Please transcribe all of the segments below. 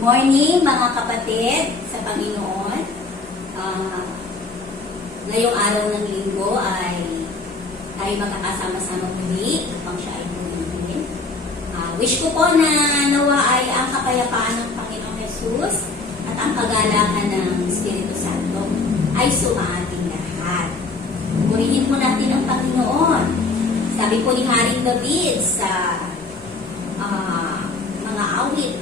Morning mga kapatid sa Panginoon. Ngayong araw ng linggo ay tayo magkakasama-sama muli upang siya ay pumili. Wish ko po na nawa ay ang kapayapaan ng Panginoong Jesus at ang kagalakan ng Espiritu Santo ay sumaating lahat. Purihin po natin ang Panginoon. Sabi po ni Haring David sa mga awit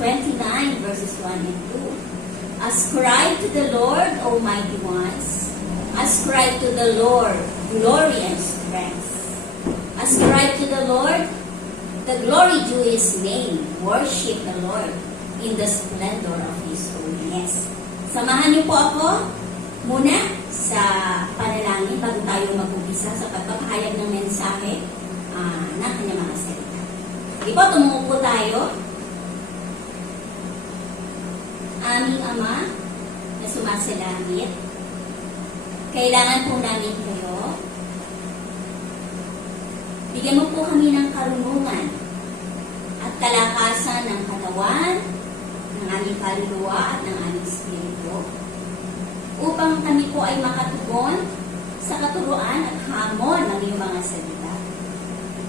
29 verses 1 and 2. Ascribe to the Lord, O mighty ones. Ascribe to the Lord glory and strength. Ascribe to the Lord the glory due His name. Worship the Lord in the splendor of His holiness. Samahan niyo po ako muna sa panalangin bago tayo mag-umpisa sa pagpapahayag ng mensahe ng kanyang mga salita. Sige po, tumungo po tayo. Aming Ama na sumasalangit, kailangan po namin kayo. Bigyan mo po kami ng karunungan at kalakasan ng katawan, ng aming kaluluwa at ng aming espiritu, upang kami po ay makatugon sa katuruan at hamon ng iyong mga salita.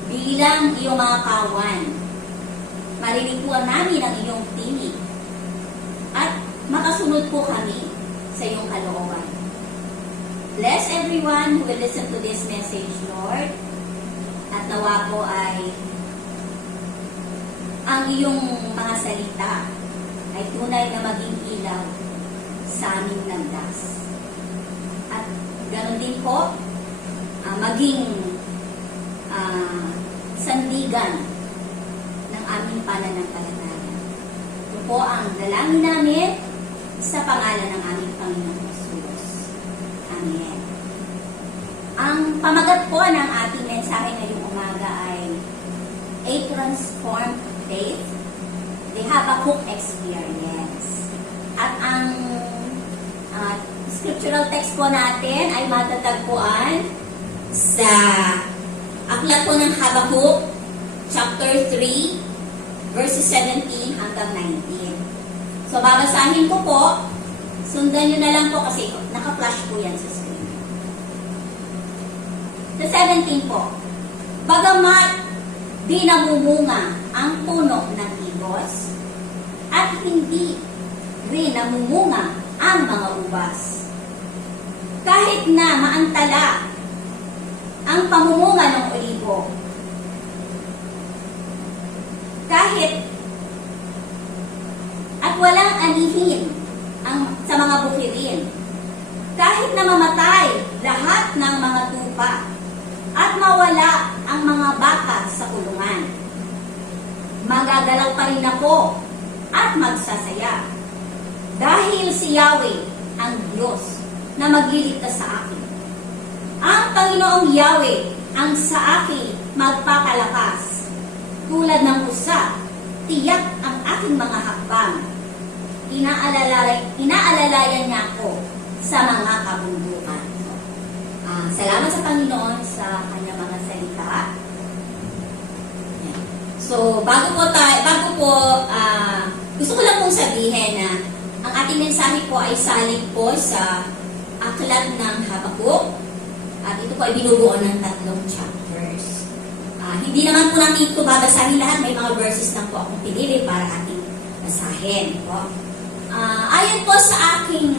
Bilang iyong mga kawan, marinig po namin ang iyong tinig at makasunod po kami sa iyong kalooban. Bless everyone who will listen to this message, Lord. At nawa po ay ang iyong mga salita ay tunay na maging ilaw sa aming landas. At ganoon din po, maging sandigan ng aming pananampalataya. Ito po ang dalangin namin sa pangalan ng aming Panginoong Jesus. Amen. Ang pamagat po ng ating mensahe ngayong umaga ay A Transformed Faith, the Habakkuk Experience. At ang scriptural text po natin ay matatagpuan sa aklat po ng Habakkuk, chapter 3, verses 17 hanggang 19. So, babasahin ko po. Sundan nyo na lang po kasi naka-flash po yan sa screen. Sa 17 po. Bagamat di namumunga ang puno ng higos at hindi rin namumunga ang mga ubas. Kahit na maantala ang pamumunga ng olibo, kahit at walang anihin sa mga bukirin, kahit na mamatay lahat ng mga tupa at mawala ang mga baka sa kulungan, magagalaw pa rin ako at magsasaya dahil si Yahweh ang Diyos na magliligtas sa akin. Ang Panginoong Yahweh ang sa akin magpapalakas. Tulad ng usa, tiyak ang aking mga hakbang. Inaalalayan niya ako sa mga kabundukan. Salamat sa Panginoon sa kanyang mga salita. So, gusto ko lang pong sabihin na ang ating mensahe po ay salig po sa aklat ng Habakkuk. At ito po ay binubuo ng 3 chapters. Hindi naman po natin ito babasahin lahat. May mga verses lang po akong pinili para ating basahin. Ayon po sa aking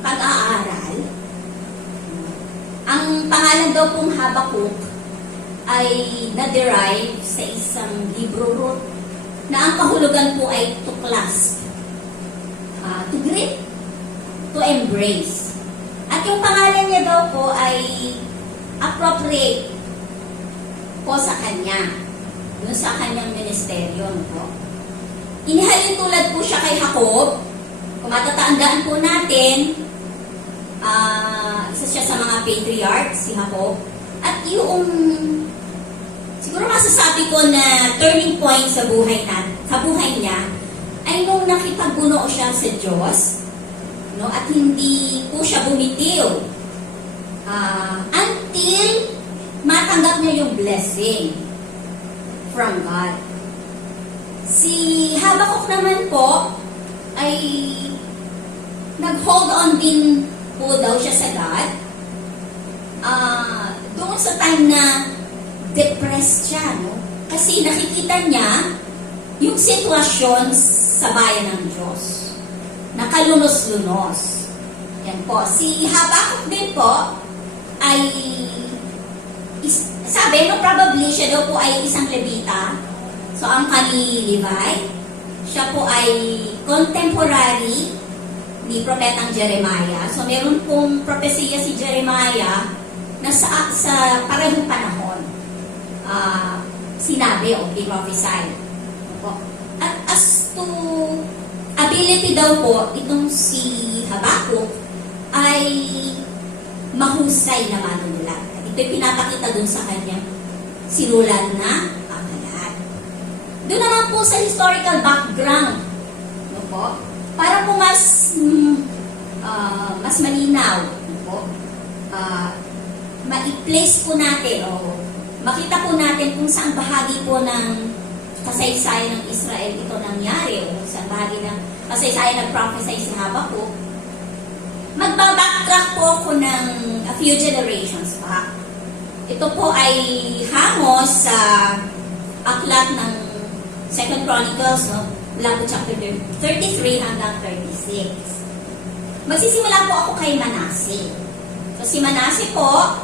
pag-aaral, ang pangalan daw pong Habakkuk ay na-derive sa isang libro root na ang kahulugan po ay to clasp, to grip, to embrace. At yung pangalan niya daw po ay appropriate po sa kanya, dun sa kanyang ministeryo. Inihalin tulad po siya kay Jacob. Kung matatandaan po natin, isa siya sa mga patriarchs, si Jacob. At yung, siguro masasabi ko na turning point sa buhay niya, ay nung nakipagbuno siya sa Diyos, at hindi po siya bumitiw until matanggap niya yung blessing from God. Si Habakuk naman po ay nag-hold on din po daw siya sa God. Doon sa time na depressed siya, no? Kasi nakikita niya yung sitwasyon sa bayan ng Diyos. Nakalunos-lunos. Yan po. Si Habakuk din po ay sabi, no, probably siya daw po ay isang Levita. So, ang kami Levi, siya po ay contemporary ni Propetang Jeremiah. So, meron pong propesiya si Jeremiah na sa parehong panahon sinabi o prophesy. At as to ability daw po, itong si Habakuk ay mahusay na manunulat. Ito'y pinapakita dun sa kanyang sinulat na aklat. Doon naman po sa historical background, no po, para po mas malinaw, no po, ma-place po natin o makita po natin kung saan bahagi po ng kasaysayan ng Israel ito nangyari o saan bahagi ng kasaysayan ng prophesy si Habakuk. Magbabacktrack po ako ng a few generations back. Ito po ay hamos sa aklat ng 2 Chronicles, no? Mula po chapter 33 hanggang 36. Magsisimula po ako kay Manase. So si Manase po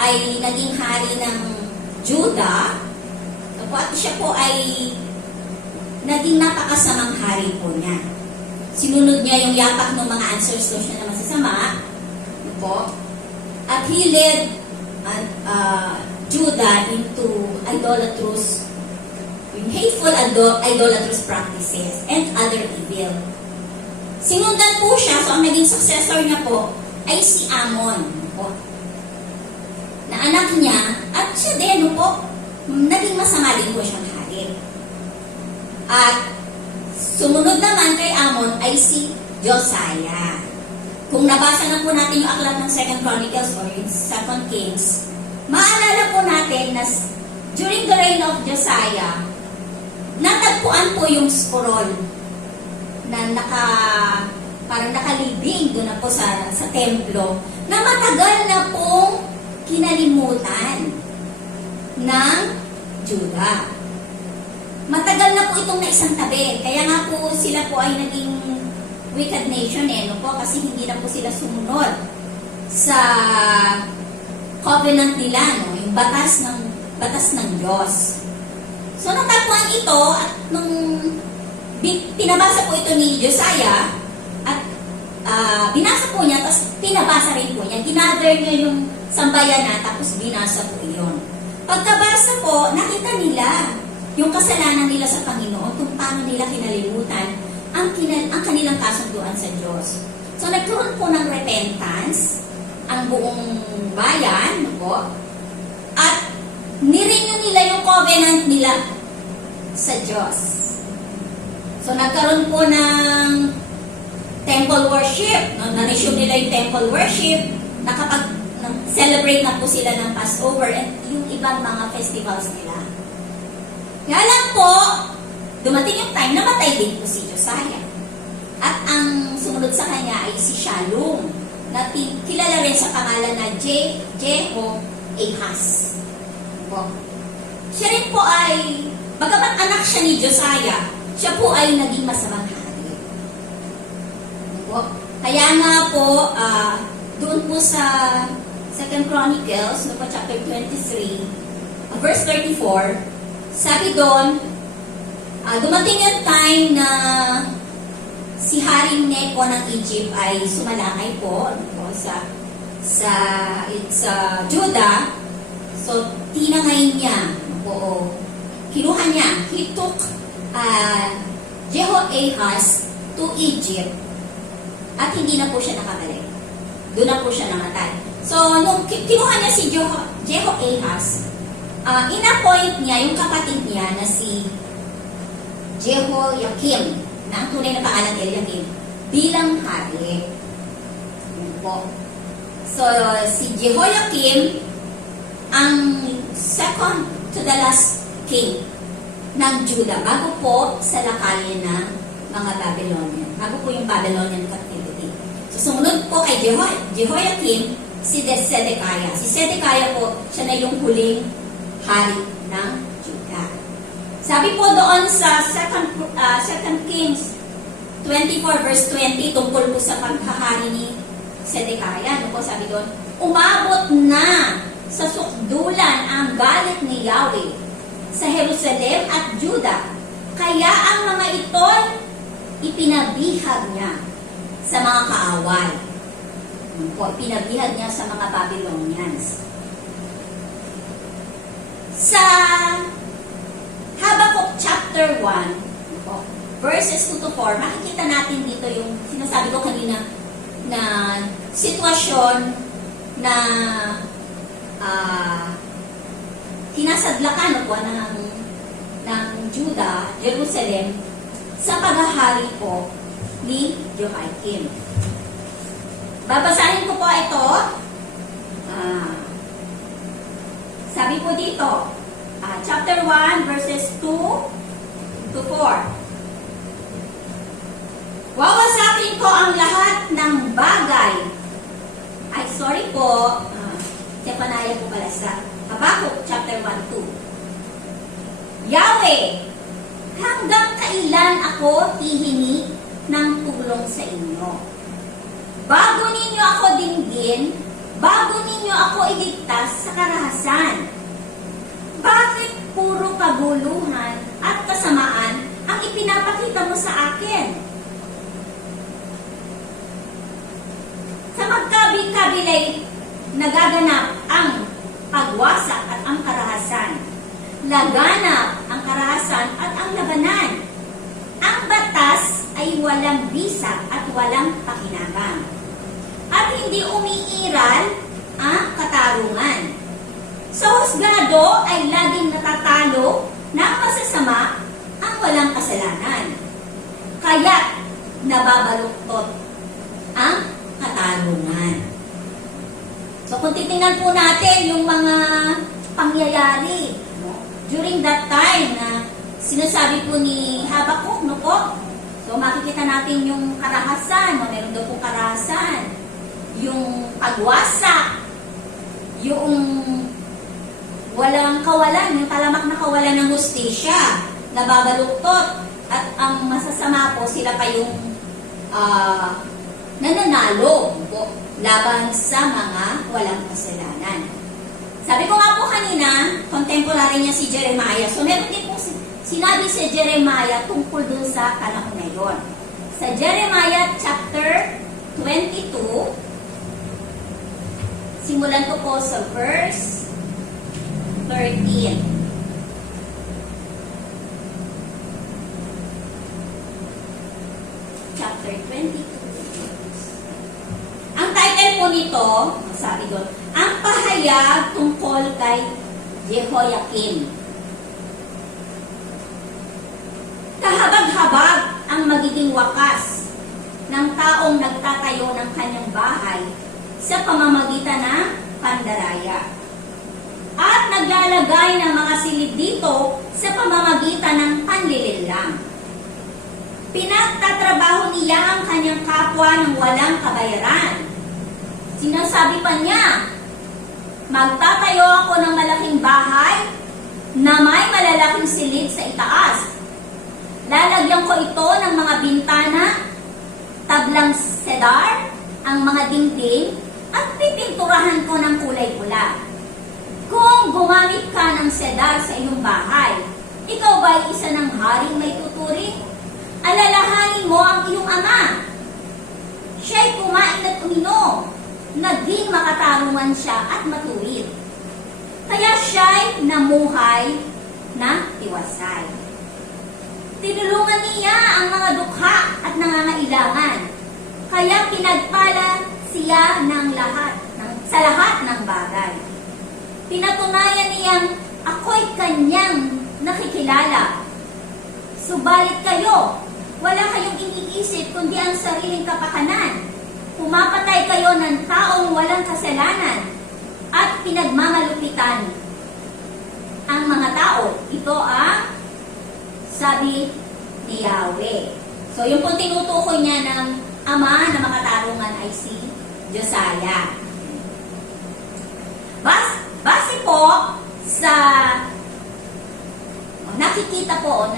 ay naging hari ng Judah. So, at siya po ay naging napakasamang hari po niya. Sinunod niya yung yapak ng mga ancestors niya na masasama. No po? At he led Judah into hateful idolatrous practices and other evil. Sinundan po siya, so ang naging successor niya po ay si Amon. No po? Na anak niya, at siya din, no po, naging masama din po siyang hari. At sumunod naman kay Amon ay si Josiah. Kung nabasa na po natin yung aklat ng 2 Chronicles or yung 2 Kings, maalala po natin na during the reign of Josiah, natagpuan po yung scroll na parang nakalibing doon na po sa templo na matagal na pong kinalimutan ng Judah. Matagal na po itong naisang tabi. Kaya nga po sila po ay naging wicked nation no po, kasi hindi na po sila sumunod sa covenant nila, no, yung batas ng Diyos. So natagpuan ito at nung pinabasa po ito ni Josiah at binasa po niya, tapos pinabasa rin po niya. Ginather niya yung sambayanan, tapos binasa po iyon. Pagkabasa po, nakita nila yung kasalanan nila sa Panginoon, kung paano nila kinalimutan ang kanilang kasunduan sa Diyos. So nagkaroon po ng repentance ang buong bayan, no po, at nirenew nila yung covenant nila sa Diyos. So nagkaroon po ng temple worship, no? Na-resume nila yung temple worship, celebrate na po sila ng Passover at yung ibang mga festivals nila. Kaya lang po, dumating yung time, namatay din po si Josiah. At ang sumunod sa kanya ay si Shallum, na kilala rin sa pangalan na Jehoahaz. Siya rin po ay, bagamat anak siya ni Josiah, siya po ay naging masamang hari. Kaya nga po, doon po sa 2 Chronicles, no po, chapter 23, verse 34, sabi doon, dumating yung time na si Haring Neco ng Egypt ay sumalakay po, no po sa Judah. So, tinangay niya, no po, kinuha niya, he took Jehoahaz to Egypt at hindi na po siya nakabalik. Doon na po siya namatay. So, nung kinuha niya si Jehoahaz, in-appoint niya yung kapatid niya na si Jehoiakim, na ang tunay na pangalan Eliakim, bilang hari. Yun po. So, si Jehoiakim, ang second to the last king ng Judah, bago po sa lakayin ng mga Babylonian. Bago po yung Babylonian captivity. So, sumunod po kay Jehoiakim, si Zedekiah. Si Zedekiah po, siya na yung huling hari ng Judah. Sabi po doon sa 2 Kings 24 verse 20, tungkol po sa paghahari ni Zedekiah. Ano po sabi doon? Umabot na sa sukdulan ang galit ni Yahweh sa Jerusalem at Judah. Kaya ang mga ito ipinabihag niya sa mga kaaway. Po, pinabihag niya sa mga Babylonians. Sa Habakkuk chapter 1, po, verses 2 to 4, makikita natin dito yung sinasabi ko kanina na sitwasyon na tinasadlakan po ng Judah, Jerusalem, sa paghahari po ni Jehoiakim. Babasahin ko po ito. Sabi po dito, chapter 1, verses 2 to 4. Wawasakin ko ang lahat ng bagay. Ay, sorry po. Zephaniah po pala sa Habakkuk chapter 1, 2. Yahweh, hanggang kailan ako hihingi ng tulong sa inyo? Bago ninyo ako dinggin, bago ninyo ako iligtas sa karahasan. Bakit puro kaguluhan at kasamaan ang ipinapakita mo sa akin? Sa magkabi-kabilay nagaganap ang pagwasak at ang karahasan. Laganap ang karahasan at ang labanan. Ang batas ay walang bisa at walang pakinabang. At hindi umiiral ang katarungan. Sa husgado ay laging natatalo ng masasama ang walang kasalanan. Kaya't nababaluktot ang katarungan. So kung titingnan po natin yung mga pangyayari during that time na sinasabi po ni Habakkuk, no po? So makikita natin yung karahasan, meron daw pong karahasan, yung pagwasak, yung walang kawalan, yung talamak na kawalan ng hustisya, nababaluktot, at ang masasama po sila kayong nananalo po laban sa mga walang kasalanan. Sabi ko nga po kanina, contemporary niya si Jeremiah. So meron din po sinabi si Jeremiah tungkol dun sa panahon na yun. Sa Jeremiah chapter 22, simulan ko po sa verse 13. Chapter 22. Ang title po nito, sabi doon, ang pahayag tungkol kay Jehoiakim. Kahabag-habag ang magiging wakas ng taong nagtatayo ng kanyang bahay sa pamamagitan ng pandaraya. At naglalagay ng mga silid dito sa pamamagitan ng panlilinlang. Pinagtatrabaho niya ang kanyang kapwa ng walang kabayaran. Sinasabi pa niya, magtatayo ako ng malaking bahay na may malalaking silid sa itaas. Lalagyan ko ito ng mga bintana, tablang cedar, ang mga dingding, at pipinturahan ko ng kulay pula. Kung gumamit ka ng cedar sa iyong bahay, ikaw ba'y isa ng haring may tuturing? Alalahanin mo ang iyong ama. Siya'y kumain at uminom. Naging makatarungan siya at matuwid. Kaya siya'y namuhay na tiwasay. Tinulungan niya ang mga dukha at nangangailangan. Kaya pinagpala siya sa lahat ng bagay. Pinatunayan niyang ako'y kanyang nakikilala. Subalit kayo, wala kayong iniisip kundi ang sariling kapakanan. Pumapatay kayo ng taong walang kasalanan at pinagmamalupitan ang mga tao. Ito ang Sabi ni Yahweh. So, yung po tinutukoy niya ng ama na makatarungan ay si Josiah. Base po sa nakikita po,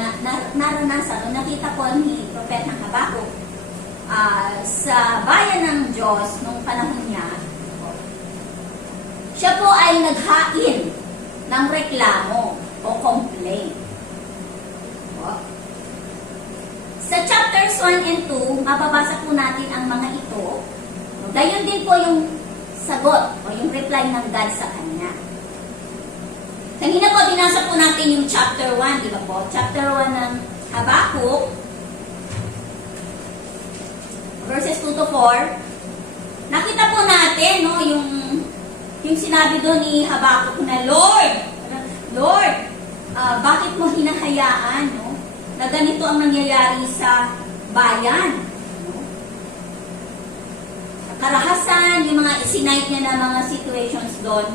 naranasan, nakita po ni Propeta Habakuk sa bayan ng Diyos nung panahon niya, siya po ay naghain ng reklamo o complaint. Sa chapters 1 and 2, mababasa po natin ang mga ito. Gayon din po yung sagot o yung reply ng God sa kanya. Kanina po, binasa po natin yung chapter 1, di ba po? Chapter 1 ng Habakuk, verses 2 to 4. Nakita po natin, no, yung sinabi doon ni Habakuk na, Lord, bakit mo hinahayaan, no, na ganito ang nangyayari sa bayan? No? Karahasan, yung mga isinite niya na mga situations doon,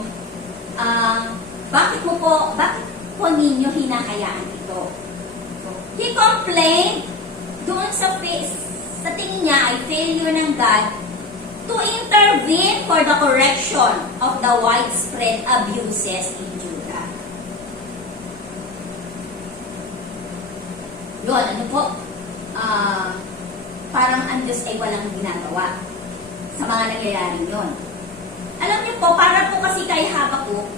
bakit po ninyo hinahayaan ito? So, he complained doon sa tingin niya ay failure ng God to intervene for the correction of the widespread abuses in Judah. Yun, ano po? Parang ang Diyos ay walang ginagawa sa mga nangyayari yun. Alam niyo po, para po kasi kay Habakuk,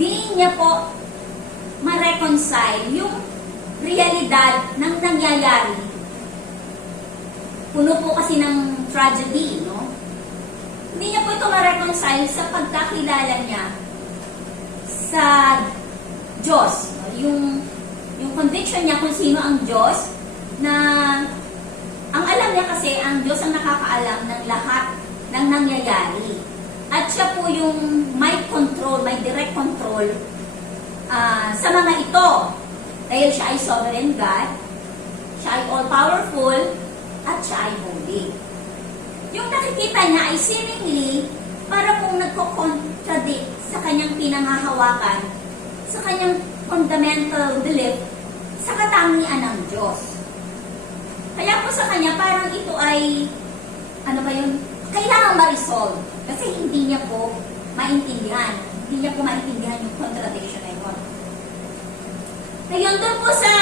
di niya po ma-reconcile yung realidad ng nangyayari. Puno po kasi ng tragedy, no? Hindi niya po ito ma-reconcile sa pagkakilala niya sa Diyos. No? Yung conviction niya kung sino ang Diyos, na ang alam niya kasi, ang Diyos ang nakakaalam ng lahat ng nangyayari. At siya po yung may control, may direct control sa mga ito. Dahil siya ay sovereign God, siya ay all-powerful, at siya ay holy. Yung nakikita niya ay seemingly para pong nagko-contradict sa kanyang pinangahawakan, sa kanyang fundamental belief sa katangian ng Diyos. Kaya po sa kanya, parang ito ay, kailangan ma-resolve. Kasi hindi niya po maintindihan. Hindi niya po maintindihan yung contradiction na yun. Ngayon, doon po sa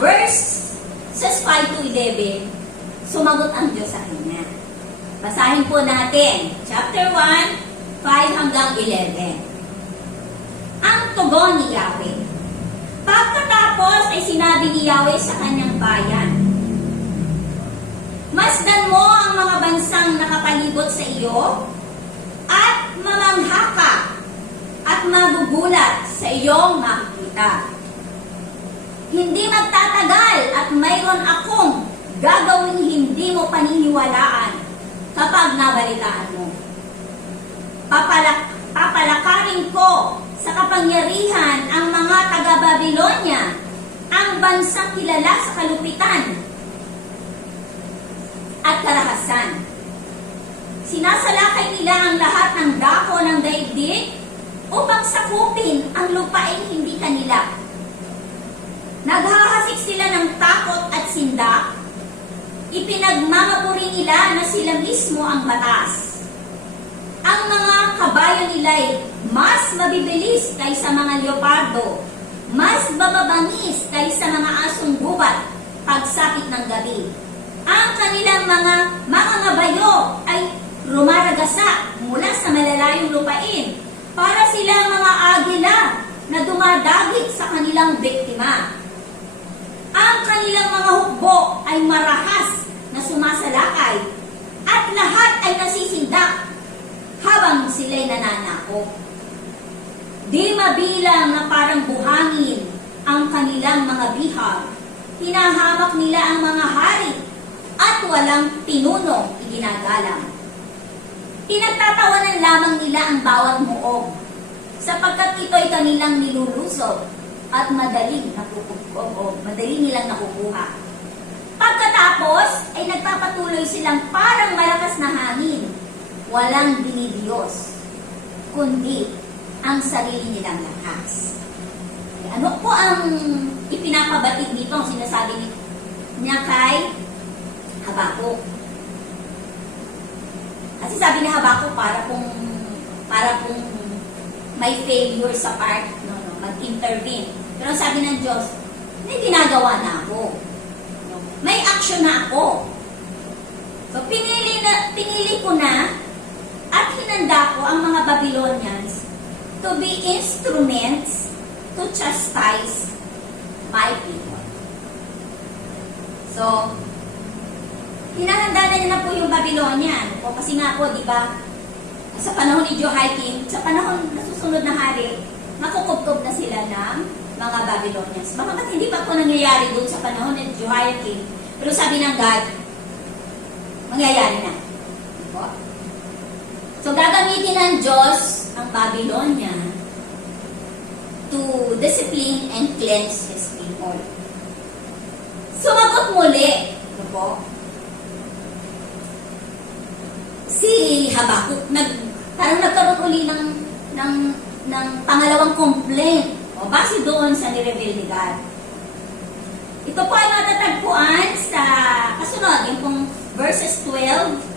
verses 5 to 11, sumagot ang Diyos sa kanya. Basahin po natin. Chapter 1, 5 hanggang 11. Ang tugon ni Yahweh. Pagkatapos ay sinabi ni Yahweh sa kanyang bayan, masdan mo ang mga bansang nakapalibot sa iyo at mamangha ka at magugulat sa iyong makikita. Hindi magtatagal at mayroon akong gagawing hindi mo paniniwalaan kapag nabalitaan mo. Papalakarin ko sa kapangyarihan ang mga taga-Babilonya, ang bansang kilala sa kalupitan at karahasan. Sinasalakay nila ang lahat ng dako ng daigdig upang sakupin ang lupaing hindi kanila. Naghahasik sila ng takot at sindak. Ipinagmamapuri nila na sila mismo ang batas. Ang mga kabayo nila'y mas mabibilis kaysa mga leopardo, mas bababangis kaysa mga asong gubat pagsapit ng gabi. Ang kanilang mga ngabayo ay rumaragasa mula sa malalayong lupain para sila mga agila na dumadagit sa kanilang biktima. Ang kanilang mga hukbo ay marahas na sumasalakay at lahat ay nasisindak habang sila'y nananakop. Di mabilang na parang buhangin ang kanilang mga bihag. Hinahamak nila ang mga hari at walang pinunong iginagalang. Pinagtatawanan lamang nila ang bawat muog, sapagkat ito'y kanilang nilulusob at madaling nilang nakukuha. Pagkatapos ay nagpapatuloy silang parang malakas na hangin, walang dinidiyos, kundi ang sarili nilang lakas. Ano po ang ipinapabatid dito ang sinasabi niya kay Habakuk. Kasi sabi ni Habakuk, para kung may failure sa part, mag-intervene. Pero sabi ng Diyos, may ginagawa na ako. May action na ako. So, pinili ko na at hinanda ko ang mga Babylonians to be instruments to chastise my people. So, hinahanda na niya na po yung Babylonian. O kasi nga po, di ba, sa panahon ni Jehoiakim, sa panahon na susunod na hari, makukubkob na sila ng mga Babylonians. Baka hindi pa po nangyayari doon sa panahon ni Jehoiakim. Pero sabi ng God, mangyayari na. Diba? So, gagamitin ng Diyos ang Babylonia to discipline and cleanse His people. Sumagot muli, diba? Si Habakuk, parang nagkaroon uli ng pangalawang complaint. O, base doon sa nireveal ni God. Ito po ay matatagpuan sa kasunod, yung pong verses 12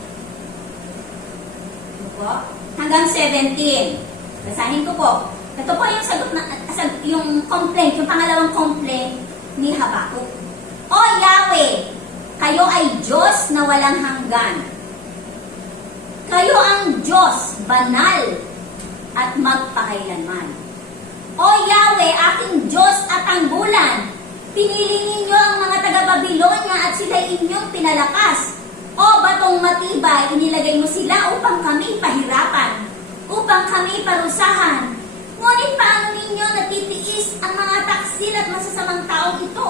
hanggang 17. Basahin ko po. Ito po yung sagot na, yung complaint, yung pangalawang complaint ni Habakuk. O Yahweh, kayo ay Diyos na walang hanggan. Kayo ang Diyos, banal at magpakailanman. O Yahweh, aking Diyos at tanggulan, pinili ninyo ang mga taga-Babylonia at sila inyong pinalakas. O batong matibay, inilagay mo sila upang kami pahirapan, upang kami parusahan. Ngunit paano ninyo natitiis ang mga taksil at masasamang taong ito?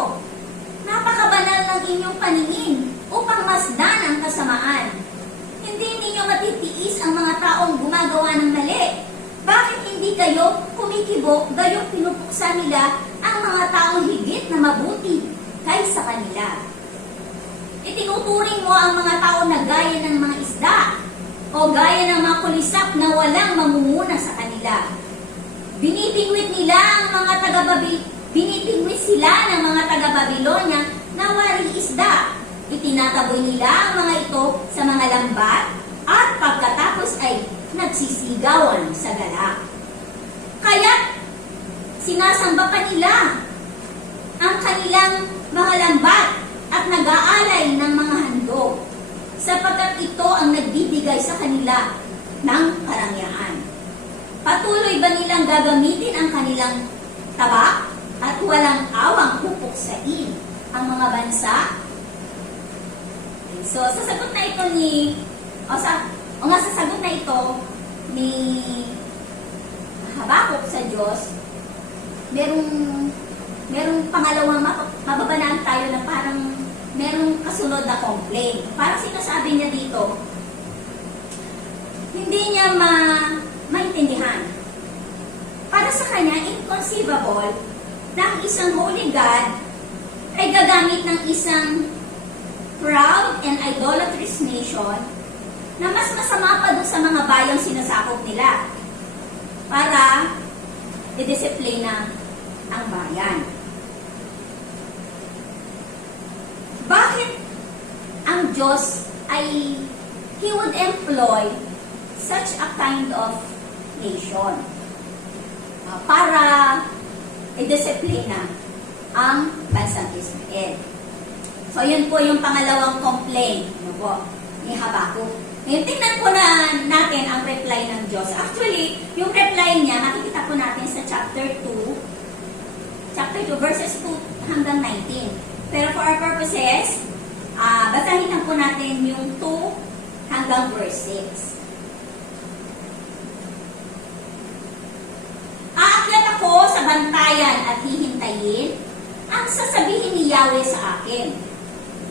Napakabanal ng inyong paningin upang masdan ang kasamaan. Hindi ninyo matitiis ang mga taong gumagawa ng mali. Bakit hindi kayo kumikibo, gayong pinupuksa nila ang mga taong higit na mabuti kaysa kanila? Itinuturing mo ang mga tao na gaya ng mga isda o gaya ng mga kulisap na walang mamumuna sa kanila. Binibingwit sila ng mga taga-Babylonia na waring isda. Itinataboy nila ang mga ito sa mga lambat at pagkatapos ay nagsisigawan sa galak. Kaya sinasamba pa nila ang kanilang mga lambat at nag-aalay ng mga handog, sapagkat ito ang nagbibigay sa kanila ng karangyaan. Patuloy ba nilang gagamitin ang kanilang taba at walang awang pupuksain ang mga bansa? So, sa sagot na ito sasagot na ito ni Habakuk sa Diyos, merong pangalawang mababanaan tayo na parang merong kasunod na complaint. Parang sinasabi niya dito, hindi niya maintindihan. Para sa kanya, inconceivable na ang isang holy God ay gagamit ng isang proud and idolatrous nation na mas masama pa doon sa mga bayang sinasakop nila para i-disiplina ang bayan. Bakit ang Diyos ay He would employ such a kind of nation para i-disiplina ang bansang Israel? So, yun po yung pangalawang complaint ni Habakuk. Ngayon, tingnan po natin ang reply ng Diyos. Actually, yung reply niya, makikita po natin sa chapter 2, verses 2 hanggang 19. Pero for our purposes, basahin lang po natin yung 2 hanggang verse 6. Aakyat ako sa bantayan at hihintayin ang sasabihin ni Yahweh sa akin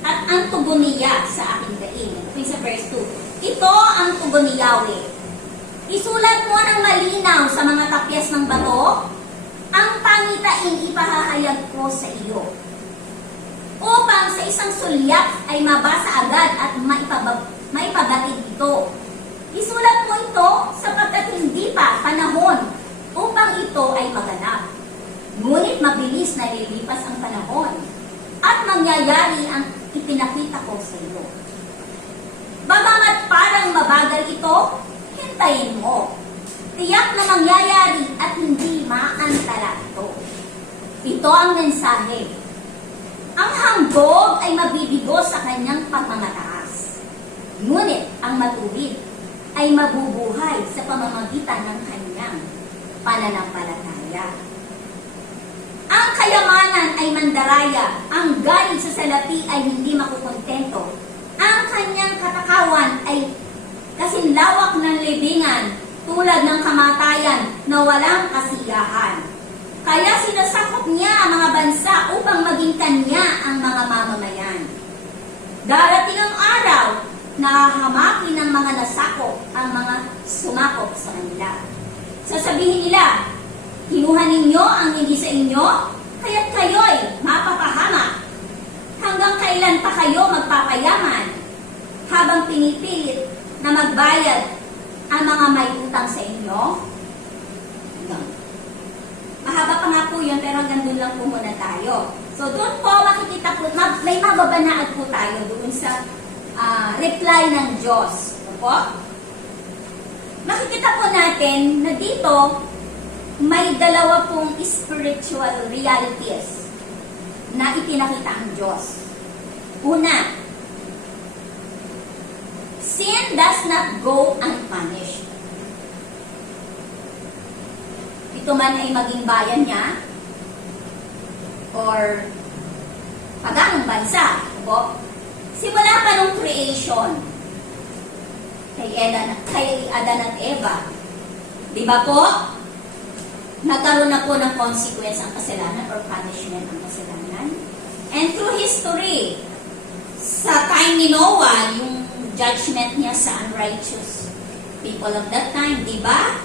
at ang tugon niya sa aking daing. Ito sa verse 2. Ito ang tugon ni Yahweh. Isulat mo ng malinaw sa mga tapyas ng bato ang pangitain ipahahayag ko sa iyo, upang sa isang sulyak ay mabasa agad at maipabatid ito. Isulat mo ito sapagkat hindi pa panahon upang ito ay maganap. Ngunit mabilis na lilipas ang panahon at mangyayari ang ipinakita ko sa iyo. Bagamat parang mabagal ito, hintayin mo. Tiyak na mangyayari at hindi maantala ito. Ito ang mensahe. Ang hambog ay mabibigo sa kanyang pagmamataas. Ngunit ang matuwid ay mabubuhay sa pamamagitan ng kanyang pananampalataya. Ang kayamanan ay mandaraya, ang galing sa salapi ay hindi makukontento. Ang kanyang katakawan ay kasinlawak ng libingan, tulad ng kamatayan na walang kasiyahan. Kaya sinasakop niya ang mga bansa upang maging kanya ang mga mamamayan. Darating ang araw na hamakin ng mga nasakop ang mga sumakop sa kanila. Sasabihin nila, kinuha ninyo ang hindi sa inyo, kaya't kayo'y mapapahamak. Hanggang kailan pa kayo magpapayaman habang pinipilit na magbayad ang mga may utang sa inyo? Mahaba pa nga po yun, pero hanggang doon lang po muna tayo. So doon po makikita po, may mababanaan po tayo doon sa reply ng Diyos. Po? Makikita po natin na dito may dalawa pong spiritual realities na ipinakita ang Diyos. Una, sin does not go unpunished. Ito man ay maging bayan niya or pagang bansa. Po? Simula pa nung creation kay Adan at Eva. Di ba po? Nagkaroon na po ng consequence ang kasalanan or punishment ang kasalanan. And through history, sa time ni Noah, yung judgment niya sa unrighteous people of that time, di ba?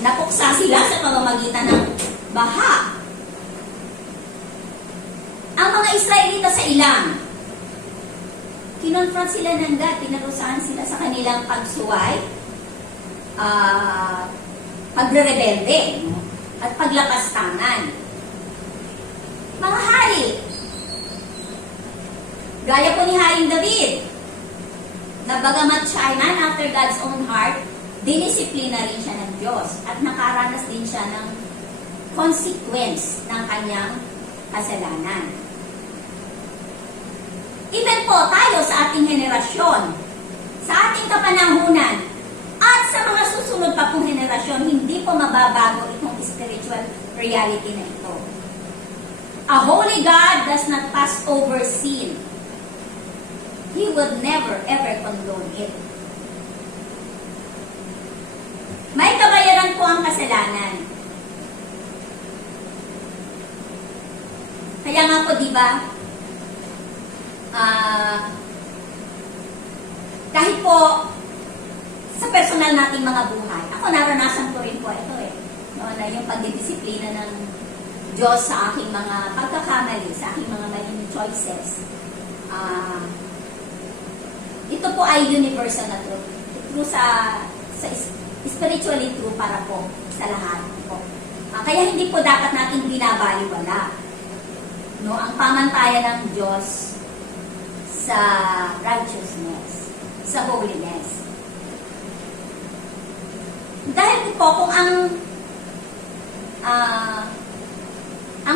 Napuksa sila sa pamamagitan ng baha. Ang mga Israelita sa ilang, kinonfront sila ng God, pinarusahan sila sa kanilang pagsuway, pagre-rebelde, no? At paglapastangan. Mga hari, gaya po ni Haring David, na bagamat siya ay man after God's own heart, dinisiplina rin siya ng Diyos at nakaranas din siya ng consequence ng kanyang kasalanan. Even po tayo sa ating henerasyon, sa ating kapanahunan, at sa mga susunod pa pong henerasyon, hindi po mababago itong spiritual reality na ito. A holy God does not pass over sin. He would never ever condone it. May kabayaran po ang kasalanan. Kaya nga po, di ba, kahit po sa personal nating mga buhay, ako naranasan ko rin po ito no, na yung pagdidisiplina ng Diyos sa aking mga pagkakamali, sa aking mga maling choices. Ito po ay universal na truth. True sa spiritually true para po sa lahat po. Kaya hindi po dapat natin binabaliwala, no, ang pamantayan ng Diyos sa righteousness, sa holiness. Dahil po kung ang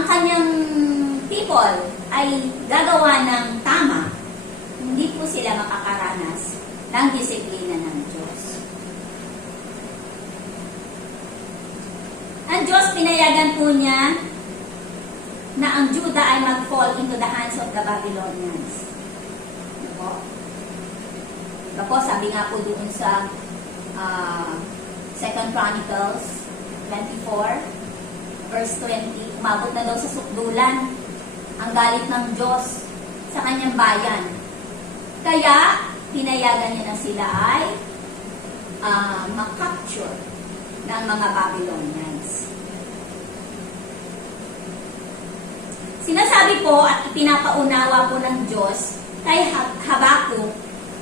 kanyang people ay gagawa ng tama, hindi po sila makakaranas ng disiplina ng Diyos. Ang Diyos, pinayagan po niya na ang Judah ay mag-fall into the hands of the Babylonians. Diba po, sabi nga po doon sa 2 Chronicles 24, verse 20, umabot na daw sa sukdulan ang galit ng Diyos sa kanyang bayan. Kaya, pinayagan niya na sila ay makapture ng mga Babylonians. Sinasabi po at ipinapaunawa po ng Diyos kay Habakuk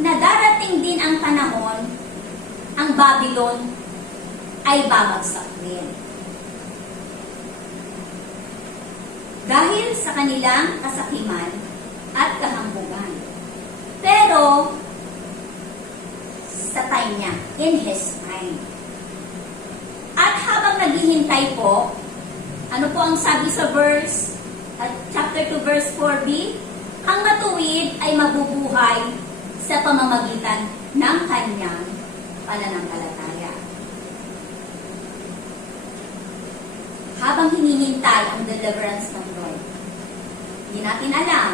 na darating din ang panahon ang Babylon ay babagsak din. dahil sa kanilang kasakiman at kahambugan. Pero, sa time niya, in His time. At habang naghihintay po, ano po ang sabi sa verse, chapter 2, verse 4b? Ang matuwid ay mabubuhay sa pamamagitan ng kanyang pananampalataya. Habang hinihintay ang deliverance ng Lord, hindi natin alam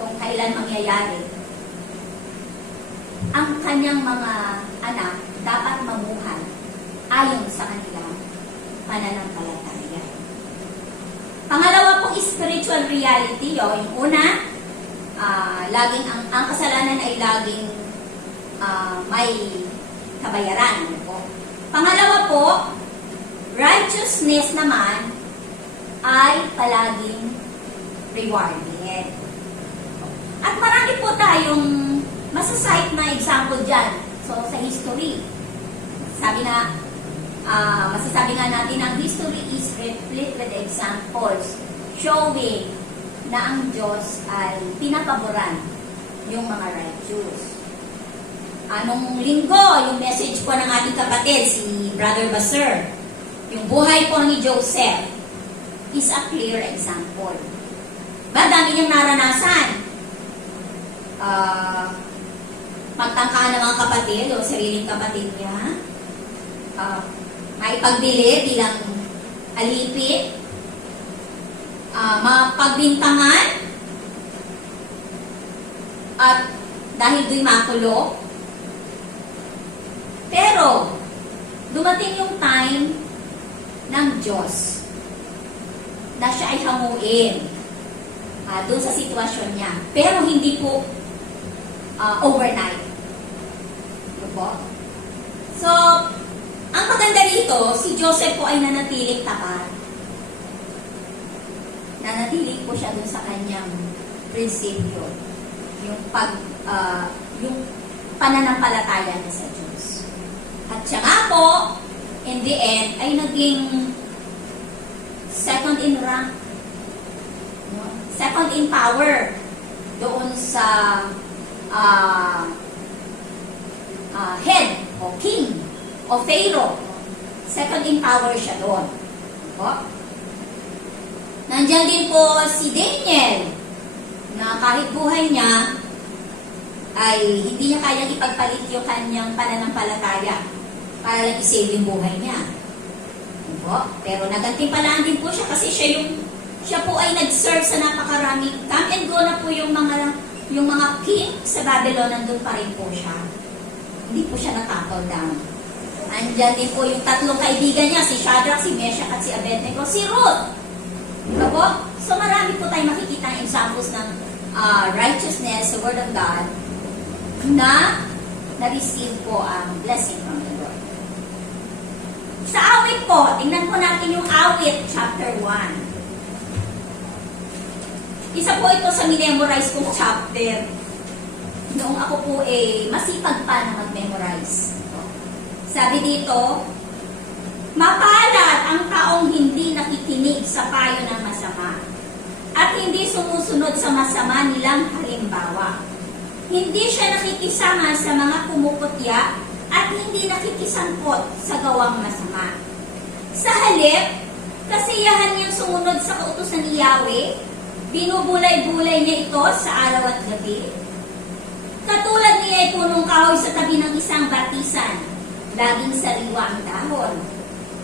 kung kailan mangyayari. Ang kanyang mga anak dapat mamuhay ayon sa kanilang pananampalataya. Pangalawa pong spiritual reality, yung una, laging ang kasalanan ay laging may kabayaran. Pangalawa po, righteousness naman ay palaging rewarded. At marami po tayong masasite na example dyan. So, sa history, masasabi nga natin ang history is replete with examples showing na ang Diyos ay pinapaboran yung mga righteous. Anong linggo, yung message po ng ating kapatid, si Brother Basser, yung buhay po ni Joseph is a clear example. Dami niyang naranasan. Magtangkaan ng mga kapatid o sariling kapatid niya. Maipagbili bilang alipin. Mapagbintangan. At dahil do'y makulong. Pero, dumating yung time ng Diyos na siya ay hanguin doon sa sitwasyon niya. Pero hindi po overnight. Ano po? So, ang maganda rito, si Joseph po ay nanatiling tapat. Nanatiling po siya doon sa kanyang prinsipyo. Yung pananampalataya niya sa Diyos. At siya nga po, in the end, ay naging second in rank, second in power doon sa head o king o pharaoh. Second in power siya doon. Nandiyan din po si Daniel na kahit buhay niya ay hindi niya kayang ipagpalit yung kanyang pananampalataya para lang i-save yung buhay niya. Pero nagantimpalaan din po siya kasi siya po ay nag-serve sa napakaraming come and go na po yung mga king sa Babylon, nandun pa rin po siya. Hindi po siya na-topple down. Andyan din po yung tatlong kaibigan niya, si Shadrach, si Meshach at si Abednego, si Ruth. So marami po tayong makikita ng examples ng righteousness sa Word of God na na-receive po ang blessing from the Lord. Sa awit po, tingnan po natin yung awit chapter 1. Isa po ito sa minemorize kong chapter. Noong ako po masipag pa na mag-memorize. Sabi dito, mapalad ang taong hindi nakikinig sa payo ng masama at hindi sumusunod sa masama nilang halimbawa. Hindi siya nakikisama sa mga kumukutya at hindi nakikisangkot sa gawang masama. Sa halip, kasiyahan niyang sumunod sa kautusan ni Yahweh, binubulay-bulay niya ito sa araw at gabi. Katulad niya ay punong kahoy sa tabi ng isang batisan, laging sariwa ang dahon,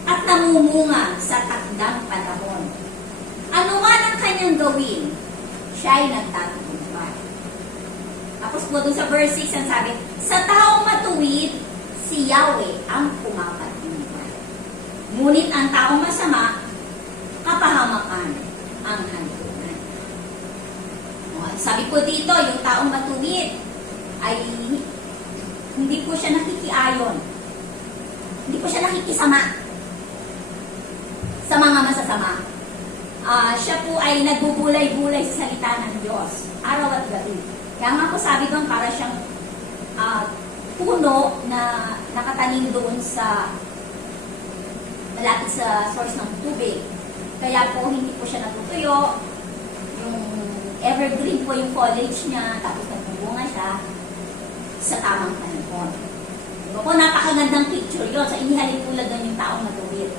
at namumunga sa takdang panahon. Ano man ang kanyang gawin, siya ay nagtatagumpay. Tapos po doon sa verse 6, ang sabi, sa taong matuwid, si Yahweh ang pumapatnubay. Ngunit ang taong masama, kapahamakan ang hantungan. Sabi po dito, yung taong matuwid ay hindi po siya nakikiayon. Hindi po siya nakikisama sa mga masasama. Siya po ay nagbubulay-bulay sa salita ng Diyos, araw at gabi. Kaya nga po sabi doon, para siyang puno na nakatanim doon sa malapit sa source ng tubig. Kaya po hindi po siya natutuyo. Yung evergreen po yung foliage niya, tapos nagbubunga siya sa tamang panahon. Diba po, napakagandang picture yun. Sa inihalin tulad doon yung taong matuwid.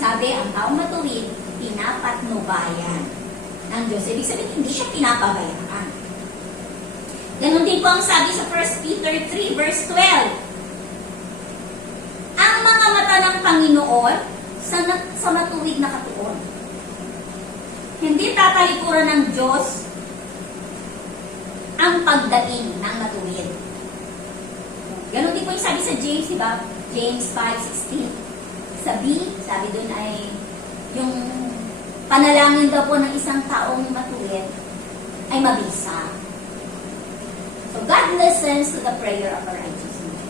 Sabi, ang taong matuwid, pinapatnubayan ng Diyos. Ibig sabihin, hindi siya pinapabayaan. Ganon din po ang sabi sa 1 Peter 3 verse 12. Ang mga mata ng Panginoon sa matuwid na katuon. Hindi tatalikuran ng Diyos ang pagdating ng matuwid. Ganon din po yung sabi sa James, diba? James 5:16. Sa B, sabi dun ay yung panalangin daw po ng isang taong matuwid ay mabisa. So God listens to the prayer of a righteous man.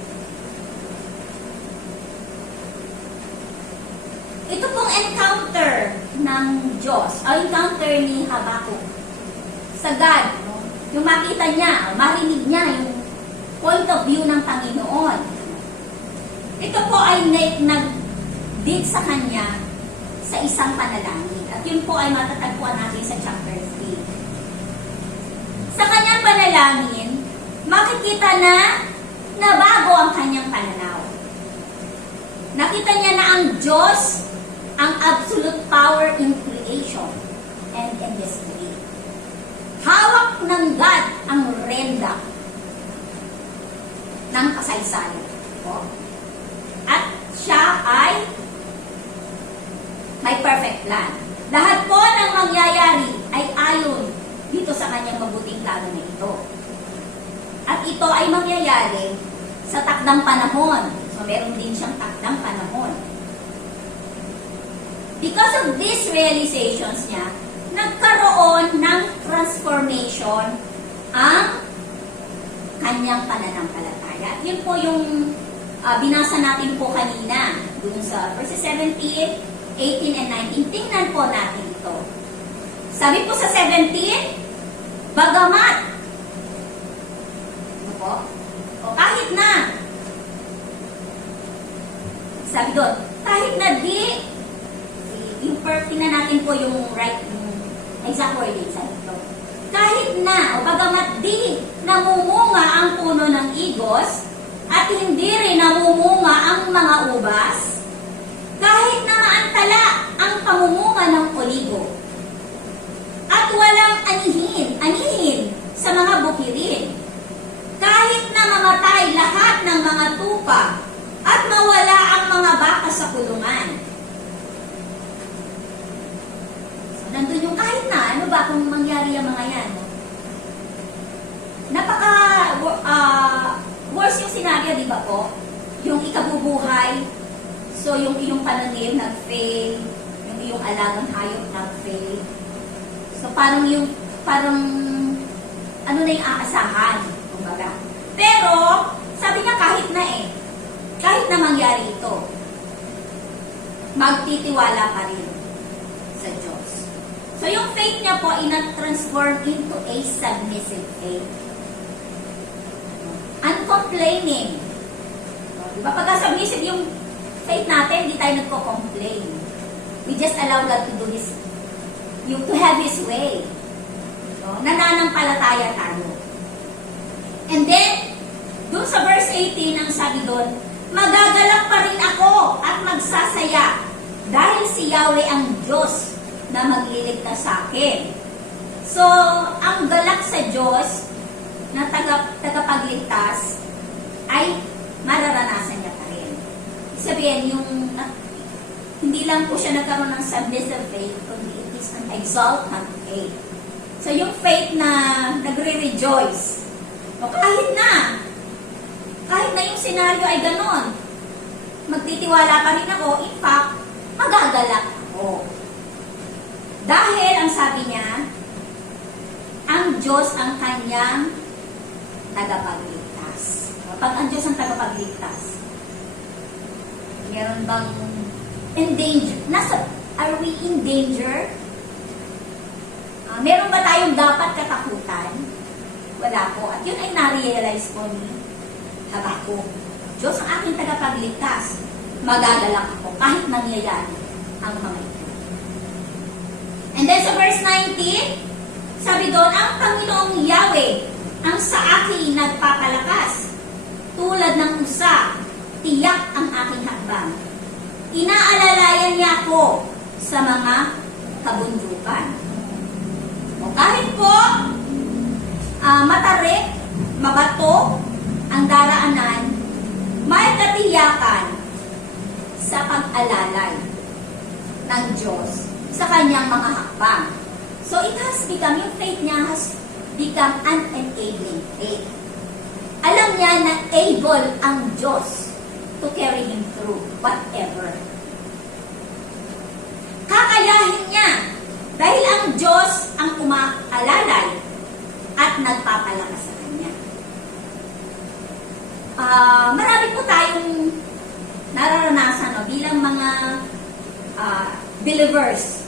Ito pong encounter ng Diyos, o encounter ni Habakkuk sa God, no? Yung makita niya, marinig niya yung point of view ng Panginoon. Ito po ay nag-dig sa kanya sa isang panalangin. At yun po ay matatagpuan natin sa chapter 3. Sa kanyang panalangin, makikita na nabago ang kanyang pananaw. Nakita niya na ang Diyos ang absolute power in creation and in history. Hawak ng God ang renda ng kasaysayan. At siya ay may perfect plan. Lahat po ng mangyayari ay ayon dito sa kanyang mabuting plano na ito. At ito ay mangyayari sa takdang panahon. So, meron din siyang takdang panahon. Because of these realizations niya, nagkaroon ng transformation ang kanyang pananampalataya. At yun po yung binasa natin po kanina dun sa verses 17, 18, and 19. Tingnan po natin ito. Sabi po sa 17, bagamat, ano po? O kahit na, sabi doon, kahit na yung tingnan natin po yung right, yung exact wording sa ito. Kahit na, o bagamat di namumunga ang puno ng igos, at hindi rin namumunga ang mga ubas, kahit na maantala ang pamumunga ng oligo, at walang anihin sa mga bukirin, kahit na mamatay lahat ng mga tupa, at mawala ang mga baka sa kulungan. So, nandun yung kahit na, ano ba kung mangyari ang mga yan? Napaka worse yung senaryo, di ba po? Yung ikabubuhay, so yung iyong pananim nag-fail, yung iyong alagang hayop nag-fail. So parang ano na yung aasahan, kumbaga. Pero, sabi niya kahit na mangyari ito, magtitiwala pa rin sa Diyos. So yung faith niya po ina-transform into a submissive faith. Uncomplaining. Diba? Pagka submissive yung faith natin, hindi tayo nagko-complain. We just allow God to do to have His way. So, nananampalataya tayo. And then, dun sa verse 18, ang sabi doon, magagalak pa rin ako at magsasaya dahil si Yahweh ang Diyos na magliligtas sa akin. So, ang galak sa Diyos na tagapagligtas ay mararanasan niya pa rin. Sabihin, hindi lang po siya nagkaroon ng submissive faith, kundi it is an exaltant faith. So, yung faith na nagre-rejoice, o kahit na yung senaryo ay ganon, magtitiwala pa rin ako, in fact, magagalak ako. Dahil, ang sabi niya, ang Diyos ang kanyang tagapagligtas. Pag ang Diyos ang tagapagligtas, meron bang in danger? Are we in danger? Meron ba tayong dapat katakutan? Wala po. At yun ay na-realize ko ni Habakkuk. Diyos ang aking tagapagligtas. Magagalak ako kahit nangyayari ang mga ito. And then sa verse 19, sabi doon, ang Panginoong Yahweh ang sa akin nagpapalakas. Tulad ng usa, tiyak ang aking hakbang. Inaalalayan niya ako sa mga kabundukan. O kahit po matarik, mabato ang daraanan, may katiyakan sa pag-alalay ng Diyos sa kanyang mga hakbang. So it has become, yung faith niya has become an enabling faith. Alam niya na able ang Diyos to carry him through whatever. Kakayahin niya dahil ang Diyos ang umaalalay at nagpapalakas sa kanya. Marami po tayong nararanasan bilang mga believers,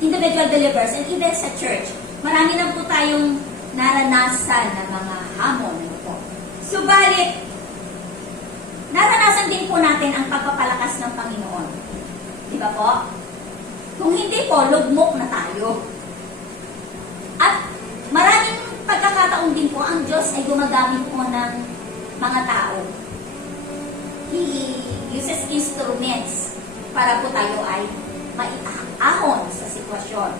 individual believers, and even sa church. Marami na po tayong naranasan na mga hamon. Subalit, naranasan din po natin ang pagpapalakas ng Panginoon. Di ba po? Kung hindi po, lugmok na tayo. At maraming pagkakataon din po, ang Diyos ay gumagamit po ng mga tao. He uses instruments para po tayo ay maiahon sa sitwasyon.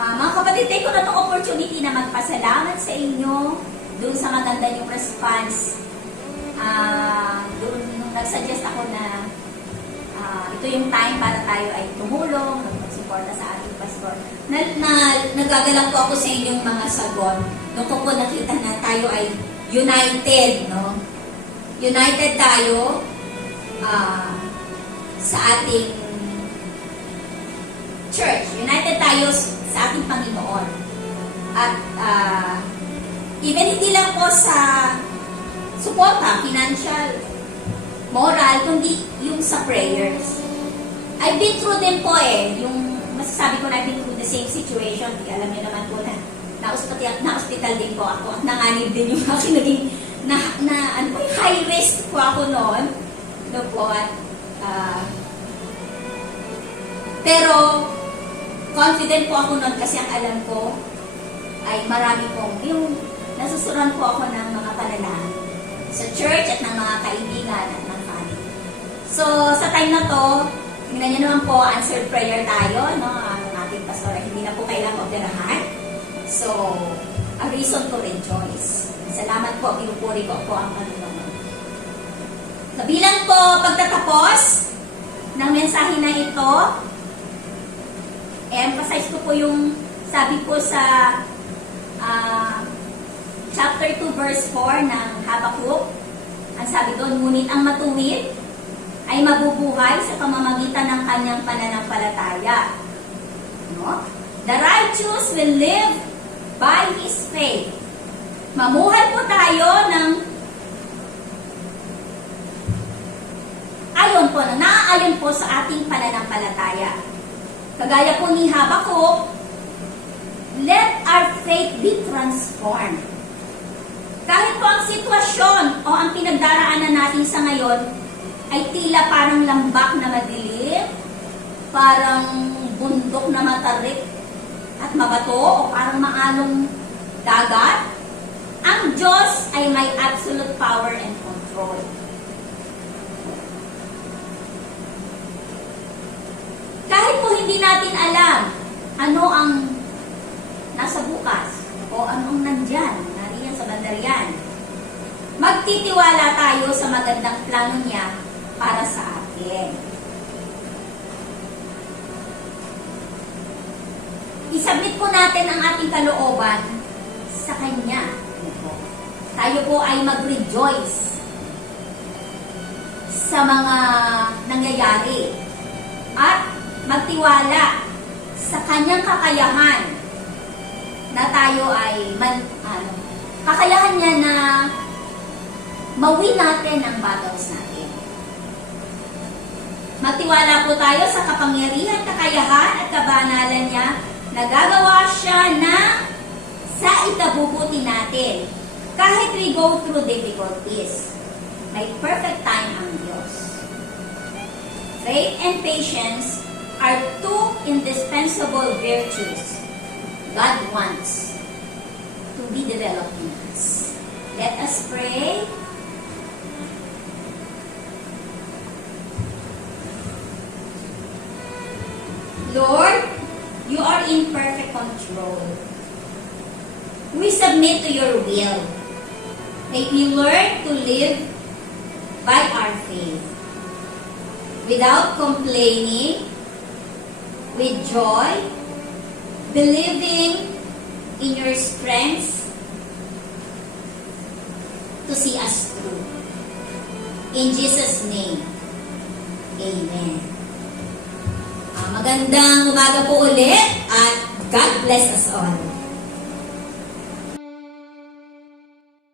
Mga kapatid, take ko na itong opportunity na magpasalamat sa inyo doon sa maganda yung response. Doon nung nag-suggest ako na ito yung time para tayo ay tumulong, magsuporta sa ating pastor. Nagagalak po ako sa inyong mga sagot. Doon ko po nakita na tayo ay united, no? United tayo sa ating church. United tayo sa ating Panginoon. At even hindi lang po sa suporta, financial, moral, kundi yung sa prayers. I've been through din po yung masasabi ko na I've been through the same situation. Alam niyo naman po na na-hospital din po ako. Nanganib din yung aking naging high risk po ako noon. No po, at pero confident po ako noon kasi ang alam ko ay marami pong yung nasusuran po ako ng mga panalangin sa church at ng mga kaibigan at ng family. So, sa time na to, tingnan niyo naman po, answered prayer tayo, no? Ang ating pastor, hindi na po kailangan operahan. So, a reason to rejoice. Salamat po, pinupuri ko po ang Panginoon. Kabilang po pagtatapos ng mensahe na ito, emphasize ko po yung sabi po sa chapter 2 verse 4 ng Habakkuk. Ang sabi doon, ngunit ang matuwid ay mabubuhay sa pamamagitan ng kanyang pananampalataya. No? The righteous will live by his faith. Mamuhay po tayo ng naaayon po sa ating pananampalataya. Kagaya po ni Habakkuk, let our faith be transformed. Kahit po ang sitwasyon o ang pinagdaraanan natin sa ngayon ay tila parang lambak na madilim, parang bundok na matarik at mabato o parang maalong dagat, ang Diyos ay may absolute power and control. Kahit po hindi natin alam ano ang nasa bukas o anong nandyan, nariyan sa bandarian, magtitiwala tayo sa magandang plano niya para sa atin. Isubmit po natin ang ating kalooban sa Kanya. Tayo po ay mag-rejoice sa mga nangyayari at magtiwala sa Kanyang kakayahan na tayo ay kakayahan niya na mawin natin ang battles natin. Magtiwala po tayo sa kapangyarihan, kakayahan at kabanalan niya. Nagagawa siya na sa ikabubuti natin. Kahit we go through difficulties, may perfect time ang Diyos. Faith and patience are two indispensable virtues God wants to be developed in us. Let us pray. Lord, you are in perfect control. We submit to your will. May we learn to live by our faith, without complaining, with joy, believing in your strength to see us through. In Jesus' name, Amen. Magandang umaga po ulit at God bless us all.